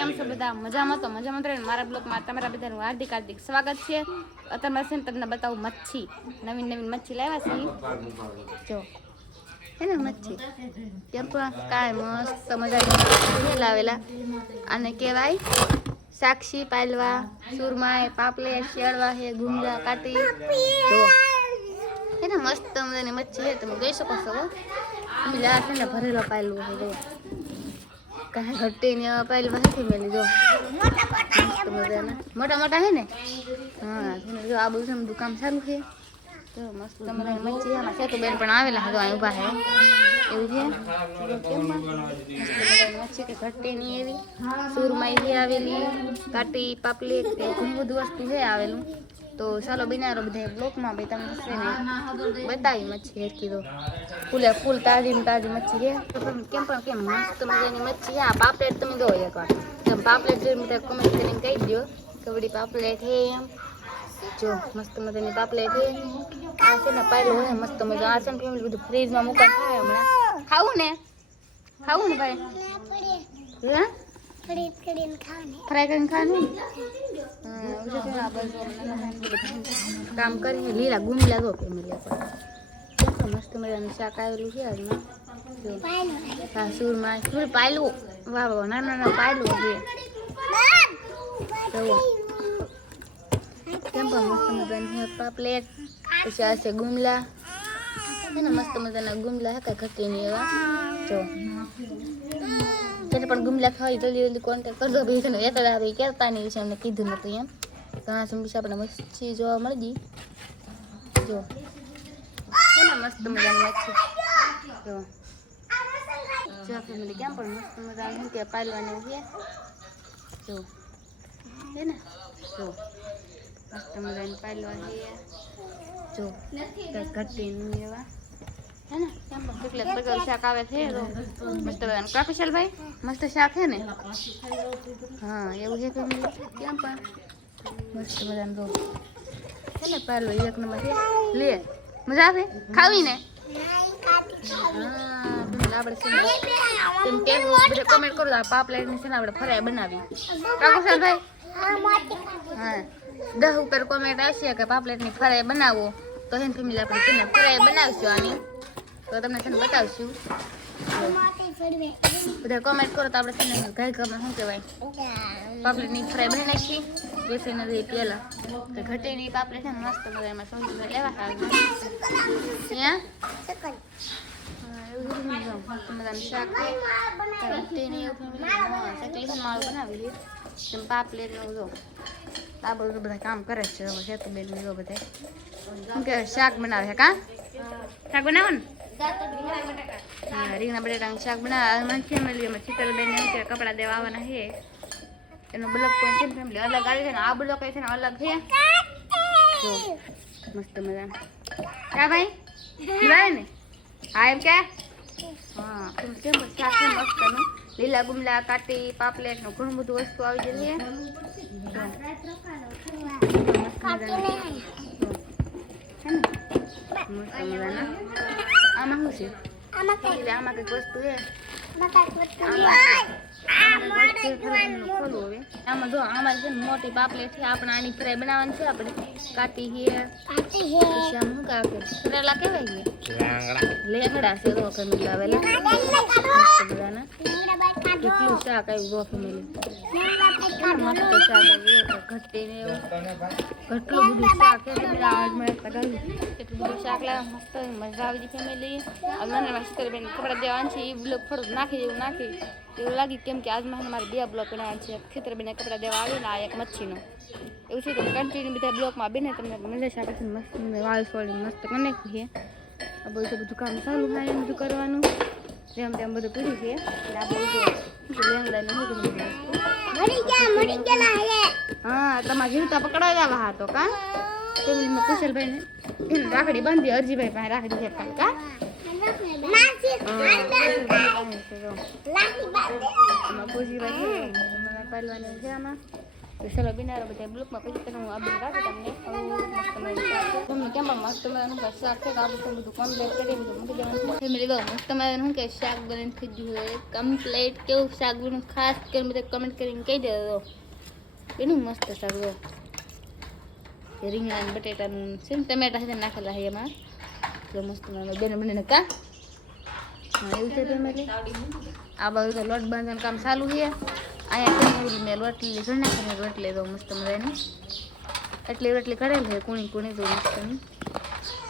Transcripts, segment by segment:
કેમ છો બધા? મજામાં તો મજામાં રહે. મારા બ્લોગમાં તમારા બધાનું હાર્દિક હાર્દિક સ્વાગત છે. અત્યારે છે ને તમને બતાવું મચ્છી, નવીન નવીન મચ્છી લાવ્યા છે. જો હે ને મચ્છી કેમ પણ કાંઈ મસ્ત મજાની લાવેલા. આને કહેવાય સાક્ષી, પાયલવા, સુરમાય, પાપલેટ, શેળવા હે, ગુંગલા, કાટી. જો હે ને મસ્ત મજાની મચ્છી છે, તમે જોઈ શકો છો. ગુંગલા છે ને ભરેલો પાયલું છે. જો કાંઈ ઘટી ને પાયલવા નથી મેલી. જો મોટા મોટા હે ને. હા જો આ બધું દુકાન ચાલુ છે. તો મસ્ત મજાની મચ્છી છે. સેતુબેન પણ આવેલા હતા, અહીં ઊભા હે. એવું છે કેમ મચ્છી કે ઘટી નહીં એવી. સુરમાઈ આવેલી, કાટી, પાપલેટ ઘણું બધું વસ્તુ છે આવેલું. તો ચાલો બિનારો બધા બ્લોકમાં ભાઈ તમને બતાવી મચ્છી હેરકી. દો ફૂલ તાજી તાજી મચ્છી છે. કેમ પણ કેમ મસ્ત મજાની મચ્છી છે. આ પાપલેટ તમે દો એકવાર. જેમ પાપલેટ જોઈને બધા કમેન્ટ કરીને કહી દો કે બધી પાપલેટ છે એમ. જો મસ્ત મજાની પાપલેટ છે. આ છે ને પાયલો હોય મસ્ત મજા. આ છે ને ફેમિલી બધું ફ્રીજમાં મૂકવાનું થાય હમણાં. ખાવું ને ભાઈ? હા ફ્રાય કરીને ખાવાનું. કામ કરીને લીલા ગુંગલા દો ફેમિલી. મસ્ત મજાનું શાક આવેલું છે આજમાં. હા સુરમાં પાયલું. વાહ વાહ નાના નાના પાયલું છે. કેમ પણ મસ્ત મજાની પાપલેટ. પછી આ છે ગુમલા. એને મસ્ત મજાના ગુમલા હે, કઈ ઘટી નહીં એવા. જો જેને પણ ગુમલા ખાવા જલ્દી જલ્દી કોન્ટેક્ટ કરજો. ભાઈ છે ને એક કહેતા નહીં છે, અમને કીધું નતું એમ. ઘણા સમય આપણે મચ્છી જોવા મળી. જો મસ્ત મજાની મચ્છી. જો ફેમિલી કેમ પણ મસ્ત મજાનું કે પાલવાનું છે. જો હે ને જો મસ્ત મજાની પાલવા છે. જો કઈ ઘટી નહીં એવા હે ને. કેમ પણ કેટલે બગલ શાક આવે છે. મસ્ત મજાનું કા કુશલભાઈ મસ્ત શાક હે ને. હા એવું છે ફેમિલી. કેમ પણ મસ્ત મજાનું જો હે ને પાલો એક નંબર છે. લે મજા આવે ખાવી ને. આપણે કમેન્ટ કરો. પાપલેટ ની છે ને આપણે ફરાય બનાવી. કાકુશલભાઈ હા 10 ઉપર કોમેન્ટ આવશે કે પાપલેટ ની ફરાય બનાવો તો હે ફેમિલી આપણે તેને ફરાય બનાવશું. આની તો તમને છે ને બતાવશું. બધા કોમેન્ટ કરો તો આપણે છે ને કઈ ગમે શું કહેવાય પાપલેટ ની ફરાય બની નાખી. બેસી નથી પેલા તો ઘટેલી પાપલેટ છે મસ્ત મજામાં સમજી લેવા ત્યાં પાપલેટ આ બધું બધા કામ કરે છે. સેતુબેન બધા શું કે શાક બનાવે છે. કા શાક બનાવો ને રીંગણા બટેટાનું શાક બનાવે. ફેમિલીમાં શીતલબેન કે કપડા દેવા આવવાના છે. એનો બ્લોક પણ છે ને ફેમિલી અલગ આવી છે ને આ બ્લોક છે ને અલગ છે. જો મસ્ત મજાનું કા ભાઈ બનાવે ને. હા એમ કે હા કેમ શાક છે મસ્તનું. લીલા ગુમલા, કાટી, પાપલેટ નું ઘણું બધું વસ્તુ આવી જશે. આમાં શું છે? આમાં કઈક વસ્તુ છે. આમાં જો આમાં છે ને મોટી પાપલેટ છે. આપણે આની ફ્રાય બનાવવાની છે. આપણે કાટી છે. શું કરેલા કેવાય લેંગડા છે. તો ફેમિલી આવેલા કેટલું શાક આવ્યું. જો ફેમિલી મસ્ત શાક આવ્યું. ઘટી ને એવું કેટલું બધું શાક છે. કેટલું બધું શાક લાવ્યા મસ્ત મજા આવી ગઈ ફેમિલી. શીતલબેન કપડા દેવાનું છે. એ બ્લોક થોડુંક નાખી એવું લાગી કેમ કે આજમાં મારે 2 બ્લોક બનાવવાનું છે. શીતલબેન કપડા દેવા આવીને આ એક મચ્છીનો એવું છે. તો કન્ટિન્યુ બધા બ્લોકમાં બેને તમને મજા આવે છે. મસ્ત વાળ સોળી મસ્ત કનેક છે. આ બધું કામ ચાલુ થાય એમ બધું કરવાનું. જેમ તેમ બધું પૂરી છે. હા તમારે જીવતા પકડાઈ જવા હા તો કા ફેમિલીમાં કુશલભાઈ ને રાખડી બાંધી. અરજીભાઈ પાસે રાખડી છે. કા તો ચલો બિનારો બધા બ્લોકમાં પછી તને હું આપી રાખું તમને કેમ પણ મસ્ત મજાનું શાક છે તો આપણે બધું કમ્પ્લીટ કરી બધું મૂકી દેવાનું ફેમિલી બહુ મસ્ત મજાનું શું કે શાક બનીને થઈ ગયું હોય કમ્પ્લીટ કેવું શાક બન્યું ખાસ કરીને બધા કમેન્ટ કરીને કહી દેજો એનું મસ્ત શાક જો રીંગણા બટેટાનું છે ને ટમેટા સાથે નાખેલા છે એમાં તો મસ્ત બેન બને કા હા એવું છે ફેમિલી આ બાજુ તો લોટ બાંધવાનું કામ ચાલુ છે અહીંયા મેં રોટલી લીધી નાખીને રોટલી તો મસ્ત મજાની રોટલી કરેલ છે કુણી તો મસ્ત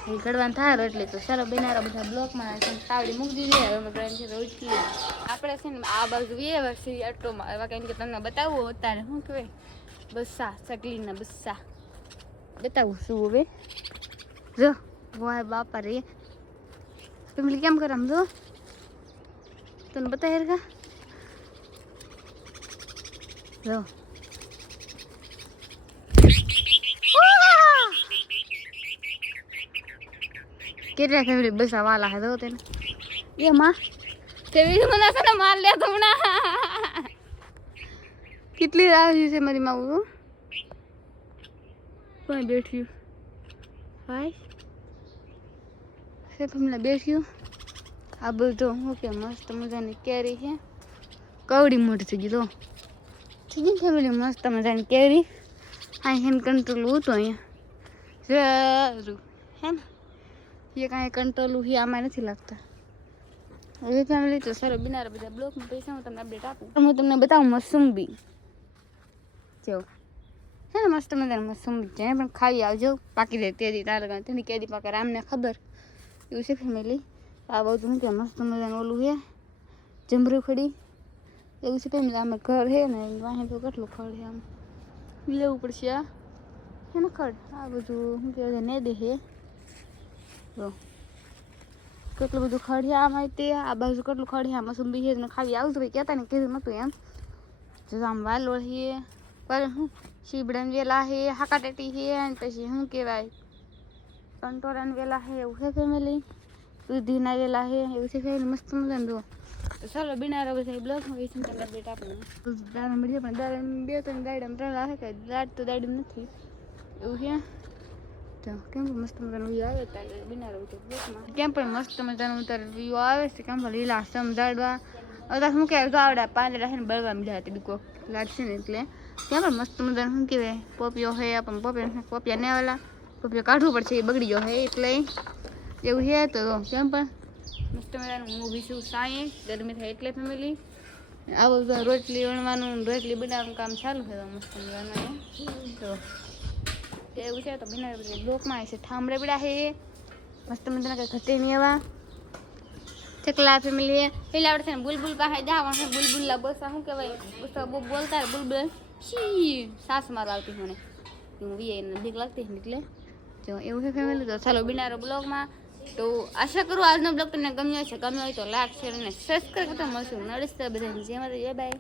એ કડવાનું થાય રોટલી તો ચાલો બિનારા બધા બ્લોકમાં તાવડી મૂકી દીધી હવે અમે છે રોટલી આપણે છે ને આ બાજુ વર્ષે આટલોમાં એવા કંઈ કે તમને બતાવવું અત્યારે શું કહેવાય બસ્સા ચકલીના બસ્સા બતાવું શું હવે જો વાહ બાપા રે ફેમિલી કેમ કરામ જો તને બતાવી કા જો કેટલા ફેમિલી બસા વાલા હે જો તેને એ માં ફેમિલી મને છે માર લે તો હમણાં કેટલી આવી છે મારી માવું કોઈ બેઠ્યું ભાઈ છે ફેમિલી બેઠ્યું આ બધું હું કે મસ્ત મજાની કેરી છે કવડી મોટી થઈ ગઈ તો થઈ ગઈ ફેમિલી મસ્ત મજાની કેરી આ હેન્ડ કંટ્રોલ હતું અહીંયા જરૂર હે ને એ કાંઈ કંટ્રોલ છે આમાં નથી લાગતા હવે ફેમિલી તો સારો બિનારા બધા બ્લોકમાં પૈસા હું તમને અપડેટ આપું હું તમને બતાવું મસુંબી જો હે ને મસ્ત મજાની મસુંબી છે પણ ખાઈ આવજો પાકી દે તેદી તારા તેની કેદી પાકે રામને ખબર એવું છે ફેમિલી આ બધું કે મસ્ત મજાનું ઓલું છે જમરૂ ખડી એવું છે ફેમિલી આમે ઘર છે ને વાહે તો કેટલું ખડ છે આમ લેવું પડશે આ હે ને ખડ આ બધું શું કહેવાય ને દે છે જો કેટલું બધું ખડ છે આમાં તે આ બાજુ કેટલું ખડ છે આમાં સુંબી છે ખાવી આવતું ભાઈ કહેતા ને કીધું નતું એમ જો આમ વાલો છે પર શું શીબડન વેલા છે હાકાટેટી છે અને પછી શું કહેવાય કંટોરાન વેલા છે એવું છે ફેમિલી દૂધીના વેલા છે એવું છે ફેમિલી મસ્ત મજાનું જો તો ચાલો બિનારા બધા બ્લોકમાં ગઈ છે તમને અપડેટ આપું દાડા મળીએ પણ દાડા બે ત્રણ દાડા ત્રણ છે કે દાડ તો દાડી નથી એવું છે તો કેમ મસ્ત મજાનો વ્યૂ આવે ત્યારે બિનારા બધા બ્લોકમાં કેમ પણ મસ્ત મજાનો ઉતાર વ્યૂ આવે છે કેમ પણ લીલા સમજાડવા અત્યારે શું કહેવાય આવડા પાંદડા છે ને બળવા મળ્યા હતી બીકો લાગશે ને એટલે કેમ પણ મસ્ત મજાનું શું કહેવાય પોપિયો છે પણ પોપિયા ને વાલા પોપિયો કાઢવું પડશે એ બગડી ગયો છે એટલે એવું છે તો કેમ પણ મસ્ત મજાનું મૂવી છું સાંઈ ગરમી થાય એટલે ફેમિલી આવું બધું રોટલી વણવાનું રોટલી બનાવવાનું કામ ચાલુ છે મસ્ત મજાનું તો એવું છે તો બિના બ્લોકમાં છે ઠામડે પીડા છે મસ્ત મજાના કંઈ ઘટે નહીં એવા ચકલા ફેમિલી પેલા આવડે છે ને બુલબુલ પાસે જવાનું છે બુલબુલલા બસ શું કહેવાય બસ બહુ બોલતા બુલબુલ શી સાસ મારો આવતી મને હું વી નજીક લાગતી એટલે જો એવું છે ફેમિલી તો ચાલો બિનારો બ્લોગમાં તો આશા કરું આજનો બ્લોગ તમને ગમ્યો છે ગમ્યો હોય તો લાઈક શેર અને સબસ્ક્રાઈબ કરતા મળશું નડે બધા જેમાં બાય